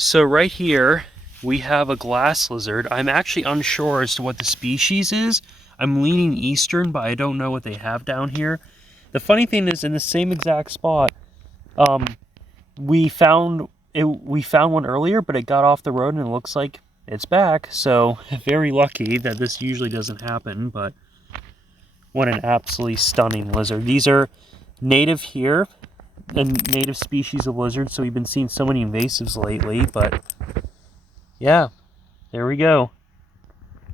So right here, we have a glass lizard. I'm actually unsure as to what the species is. I'm leaning eastern, but I don't know what they have down here. The funny thing is, in the same exact spot, we found one earlier, but it got off the road and it looks like it's back. So very lucky that this usually doesn't happen, but what an absolutely stunning lizard. These are native here, a native species of lizards, so we've been seeing so many invasives lately, but yeah, there we go.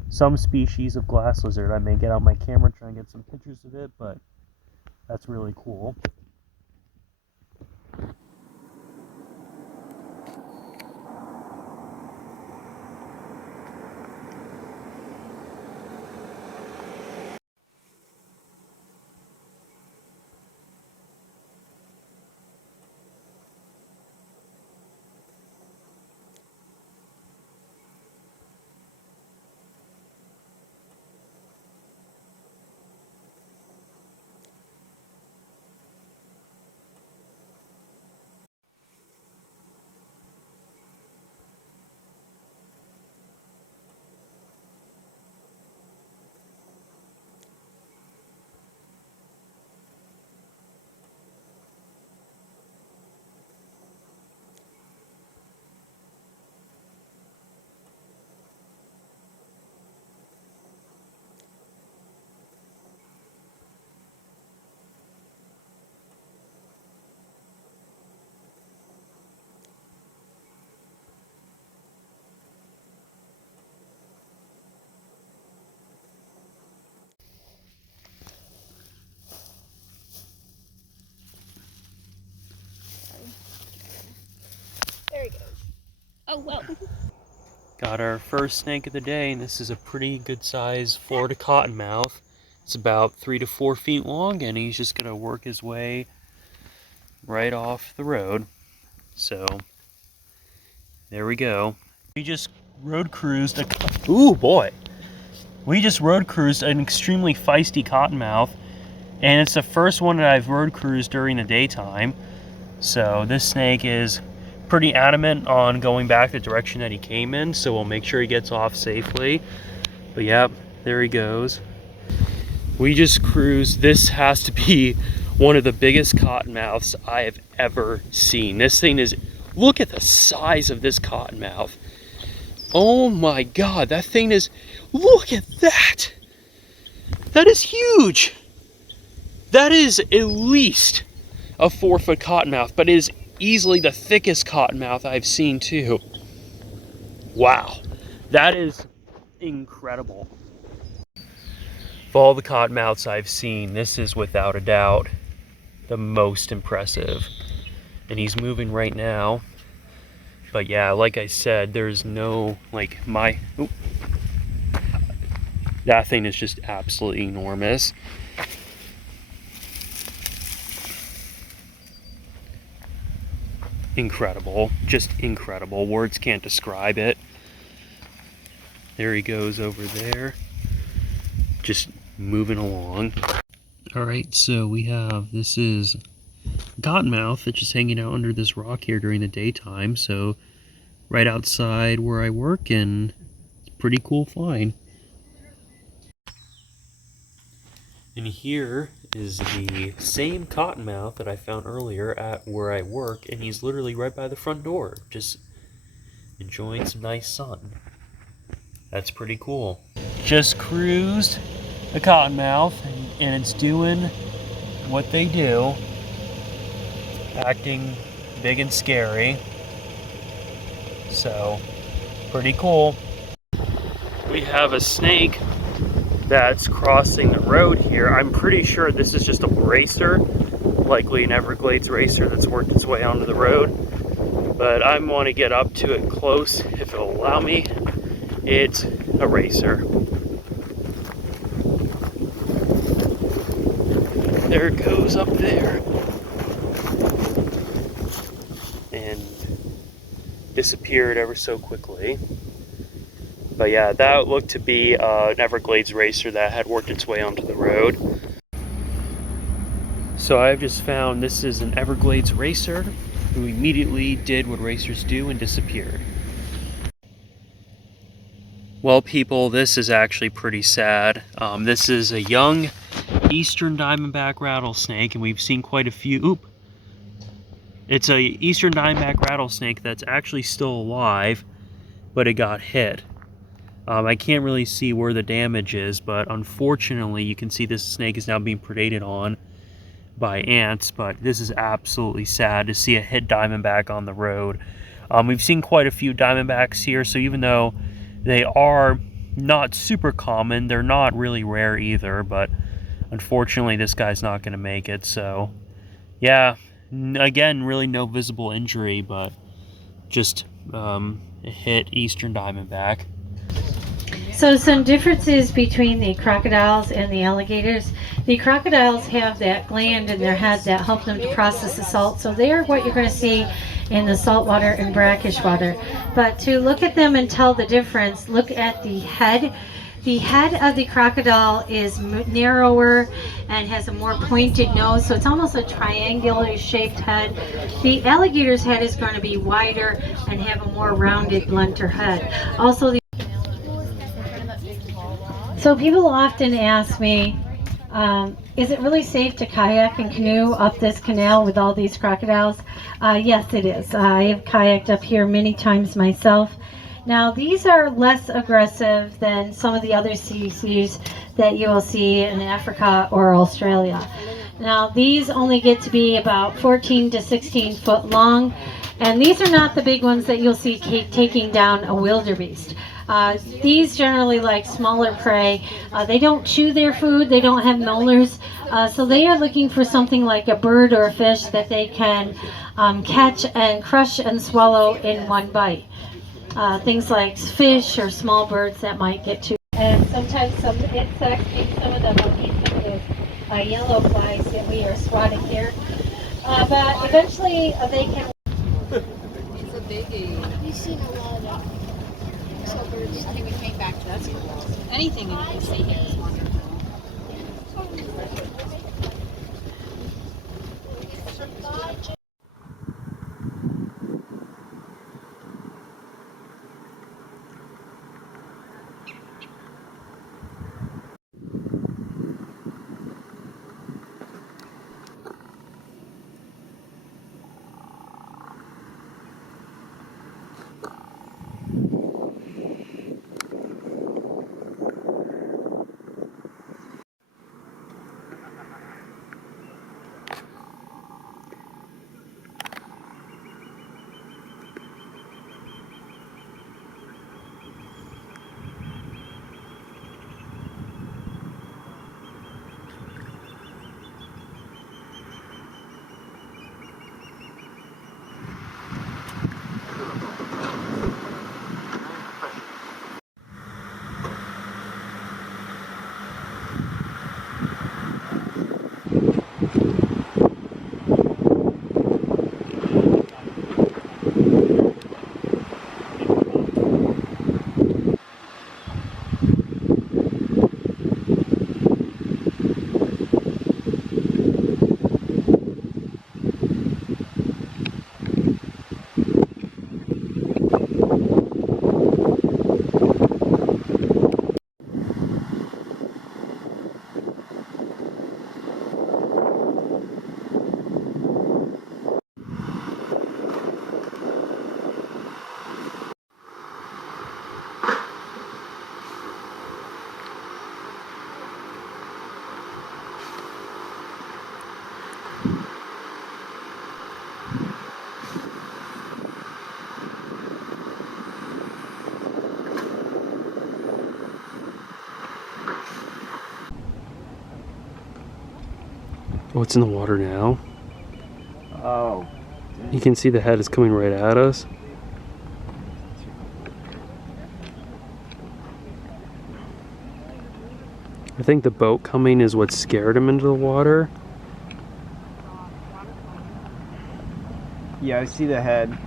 Some species of glass lizard. I may get out my camera and try and get some pictures of it, but that's really cool. There he goes. Oh, well. Got our first snake of the day, and this is a pretty good size Florida cottonmouth. It's about 3 to 4 feet long, and he's just gonna work his way right off the road. So there we go. We just road cruised ooh boy. We just road cruised an extremely feisty cottonmouth, and it's the first one that I've road cruised during the daytime. So this snake is pretty adamant on going back the direction that he came in, so we'll make sure he gets off safely. But yeah, there he goes. We just cruised. This has to be one of the biggest cottonmouths I have ever seen. This thing is, look at the size of this cottonmouth. Oh my God, that thing is, look at that. That is huge. That is at least a 4-foot cottonmouth, but it is easily the thickest cottonmouth I've seen too. Wow, that is incredible. Of all the cottonmouths I've seen, this is without a doubt the most impressive. And he's moving right now. But yeah, like I said, there's no, that thing is just absolutely enormous. Incredible, just incredible. Words can't describe it. There he goes over there, just moving along. All right, so we have, this is cottonmouth that's just hanging out under this rock here during the daytime. So right outside where I work, and it's a pretty cool find. And here is the same cottonmouth that I found earlier at where I work, and he's literally right by the front door, just enjoying some nice sun. That's pretty cool. Just cruised a cottonmouth, and it's doing what they do, acting big and scary. So, pretty cool. We have a snake that's crossing the road here. I'm pretty sure this is just a racer, likely an Everglades racer that's worked its way onto the road. But I want to get up to it close if it'll allow me. It's a racer. There it goes up there. And disappeared ever so quickly. But yeah, that looked to be an Everglades racer that had worked its way onto the road. So I've just found this is an Everglades racer. who immediately did what racers do and disappeared. Well, people, this is actually pretty sad. This is a young eastern diamondback rattlesnake, and we've seen quite a few. It's a eastern diamondback rattlesnake that's actually still alive, but it got hit. I can't really see where the damage is, but unfortunately you can see this snake is now being predated on by ants, but this is absolutely sad to see a hit diamondback on the road. We've seen quite a few diamondbacks here, so even though they are not super common, they're not really rare either, but unfortunately this guy's not going to make it. So yeah, again, really no visible injury, but just a hit eastern diamondback. So some differences between the crocodiles and the alligators. The crocodiles have that gland in their head that helps them to process the salt. So they are what you're going to see in the saltwater and brackish water. But to look at them and tell the difference, look at the head. The head of the crocodile is narrower and has a more pointed nose, so it's almost a triangular shaped head. The alligator's head is going to be wider and have a more rounded, blunter head. Also, so people often ask me, is it really safe to kayak and canoe up this canal with all these crocodiles? Yes, it is. I have kayaked up here many times myself. Now, these are less aggressive than some of the other species that you will see in Africa or Australia. Now, these only get to be about 14 to 16 foot long, and these are not the big ones that you'll see taking down a wildebeest. These generally like smaller prey. They don't chew their food, they don't have molars, so they are looking for something like a bird or a fish that they can catch and crush and swallow in one bite. Things like fish or small birds that might get to. And sometimes some insects, maybe some of them will eat some of those yellow flies that we are swatting here. But eventually they can. It's a biggie. We've seen a lot of so birds. I think we came back to that. Anything you can see here is wonderful. Oh, it's in the water now. Oh. You can see the head is coming right at us. I think the boat coming is what scared him into the water. Yeah, I see the head.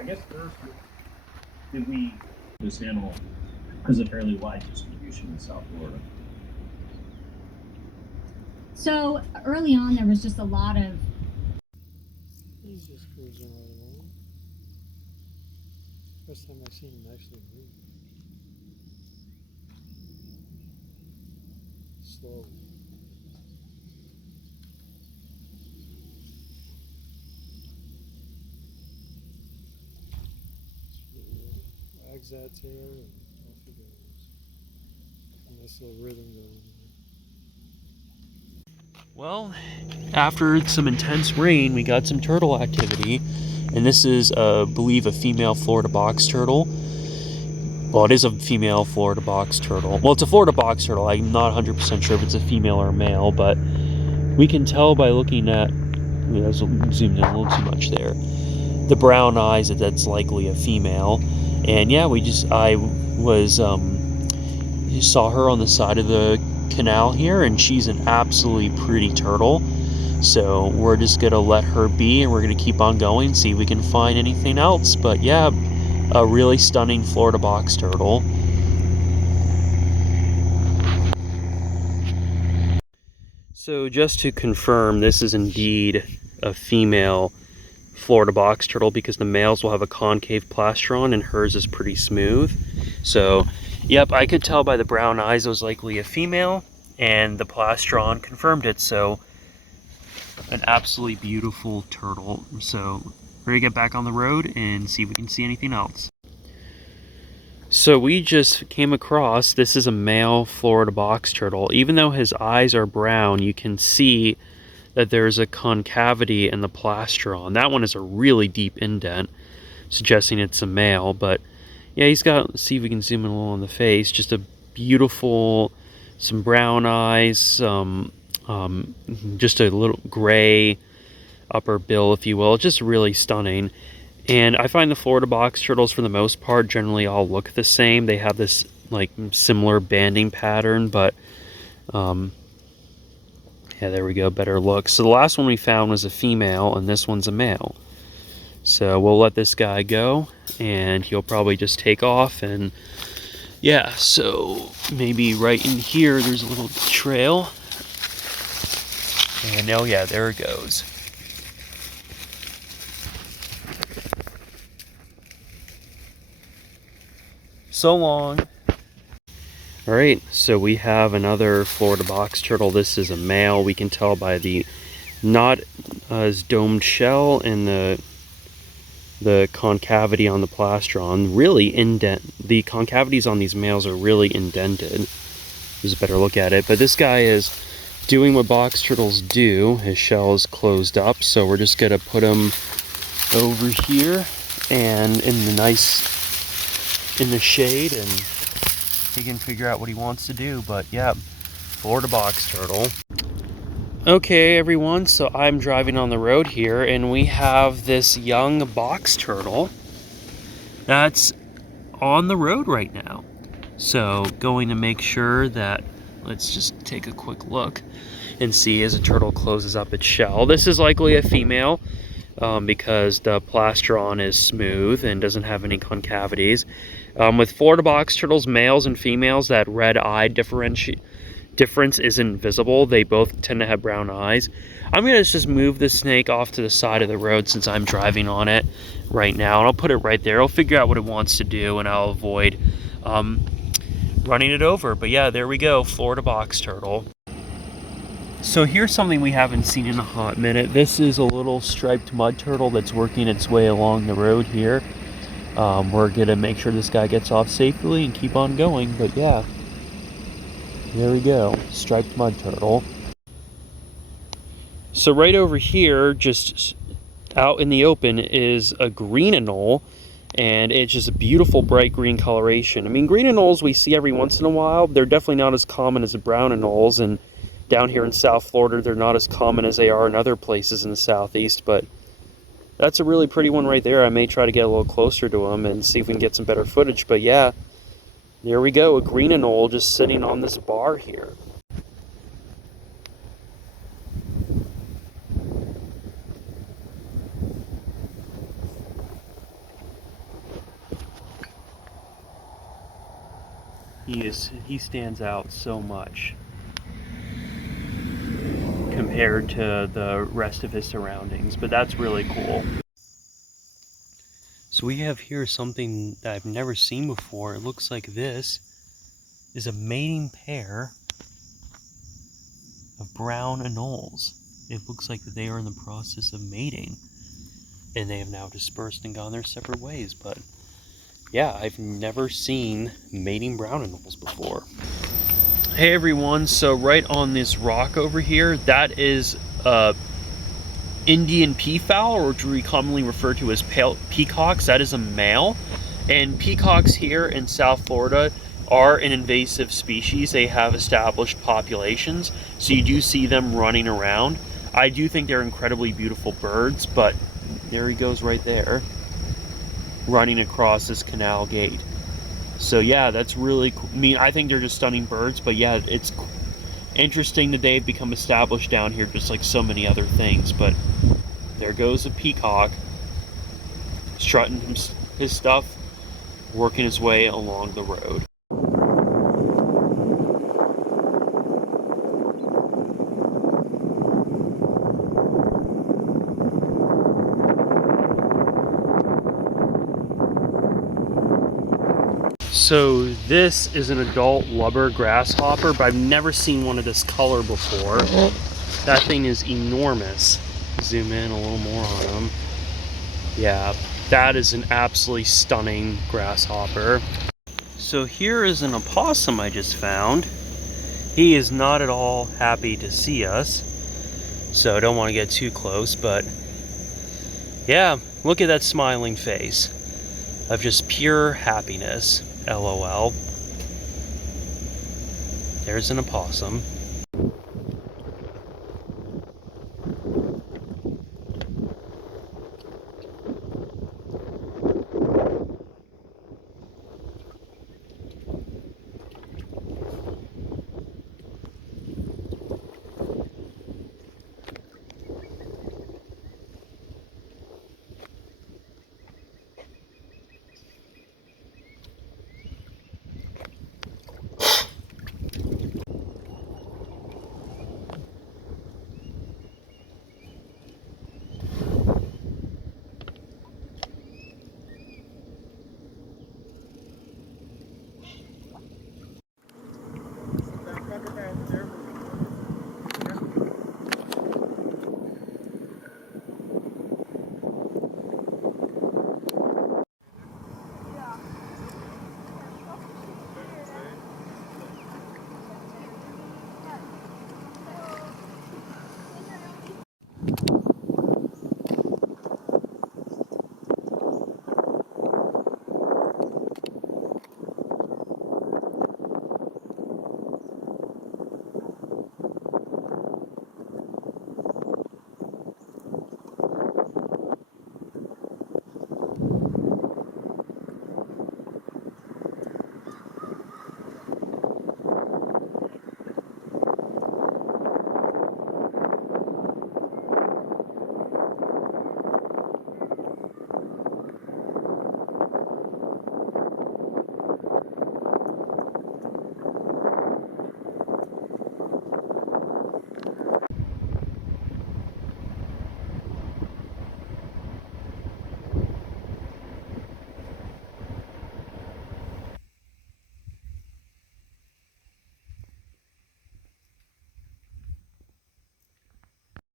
I guess first, did we this animal has a fairly wide distribution in South Florida? So early on, there was just a lot of. He's just cruising right along. First time I've seen him actually move. Slow. Wags that tail and off he goes. Nice little rhythm going. Well, after some intense rain, we got some turtle activity, and this is, I believe, a female Florida box turtle. Well, it is a female Florida box turtle. Well, it's a Florida box turtle. I'm not 100% sure if it's a female or a male, but we can tell by looking at, I was zoomed in a little too much there, the brown eyes that that's likely a female. And yeah, I saw her on the side of the canal here, and she's an absolutely pretty turtle. So we're just gonna let her be, and we're gonna keep on going, see if we can find anything else. But yeah, a really stunning Florida box turtle. So just to confirm, this is indeed a female Florida box turtle, because the males will have a concave plastron and hers is pretty smooth. So yep, I could tell by the brown eyes it was likely a female, and the plastron confirmed it. So an absolutely beautiful turtle. So we're gonna get back on the road and see if we can see anything else. So we just came across, this is a male Florida box turtle. Even though his eyes are brown, you can see that there's a concavity in the plastron. That one is a really deep indent, suggesting it's a male. But yeah, he's got, let's see if we can zoom in a little on the face, just a beautiful, some brown eyes, just a little gray upper bill, if you will. Just really stunning. And I find the Florida box turtles, for the most part, generally all look the same. They have this like similar banding pattern, but yeah, there we go, better look. So the last one we found was a female, and this one's a male. So we'll let this guy go, and he'll probably just take off. And yeah, so maybe right in here there's a little trail. And oh yeah, there it goes. So long. Alright, so we have another Florida box turtle. This is a male. We can tell by the not as domed shell and the concavity on the plastron. Really the concavities on these males are really indented. There's a better look at it. But this guy is doing what box turtles do. His shell is closed up, so we're just gonna put him over here and in the shade, and he can figure out what he wants to do. But yeah, Florida box turtle. Okay everyone, so I'm driving on the road here, and we have this young box turtle that's on the road right now. So going to make sure that, let's just take a quick look and see as a turtle closes up its shell. This is likely a female, because the plastron is smooth and doesn't have any concavities. With Florida box turtles, males and females, that red eye difference isn't visible. They both tend to have brown eyes. I'm going to just move the snake off to the side of the road since I'm driving on it right now, and I'll put it right there. I'll figure out what it wants to do, and I'll avoid running it over. But yeah, there we go, Florida box turtle. So here's something we haven't seen in a hot minute. This is a little striped mud turtle that's working its way along the road here. We're gonna make sure this guy gets off safely and keep on going, but yeah. There we go, striped mud turtle. So right over here, just out in the open, is a green anole, and it's just a beautiful bright green coloration. I mean, green anoles we see every once in a while. They're definitely not as common as the brown anoles, and down here in South Florida, they're not as common as they are in other places in the Southeast, but that's a really pretty one right there. I may try to get a little closer to him and see if we can get some better footage, but yeah, there we go, a green anole just sitting on this bar here. He stands out so much compared to the rest of his surroundings, but that's really cool. So we have here something that I've never seen before. It looks like this is a mating pair of brown anoles. It looks like they are in the process of mating, and they have now dispersed and gone their separate ways, but yeah, I've never seen mating brown anoles before. Hey everyone, so right on this rock over here, that is Indian peafowl, which we commonly refer to as peacocks. That is a male, and peacocks here in South Florida are an invasive species. They have established populations, so you do see them running around. I do think they're incredibly beautiful birds, but there he goes right there, running across this canal gate. So yeah, that's really cool. I mean, I think they're just stunning birds, but yeah, it's interesting that they've become established down here just like so many other things. But there goes a peacock, strutting his stuff, working his way along the road. So this is an adult lubber grasshopper, but I've never seen one of this color before. That thing is enormous. Zoom in a little more on him. Yeah, that is an absolutely stunning grasshopper. So here is an opossum I just found. He is not at all happy to see us, so I don't want to get too close, but yeah, look at that smiling face of just pure happiness. LOL. There's an opossum.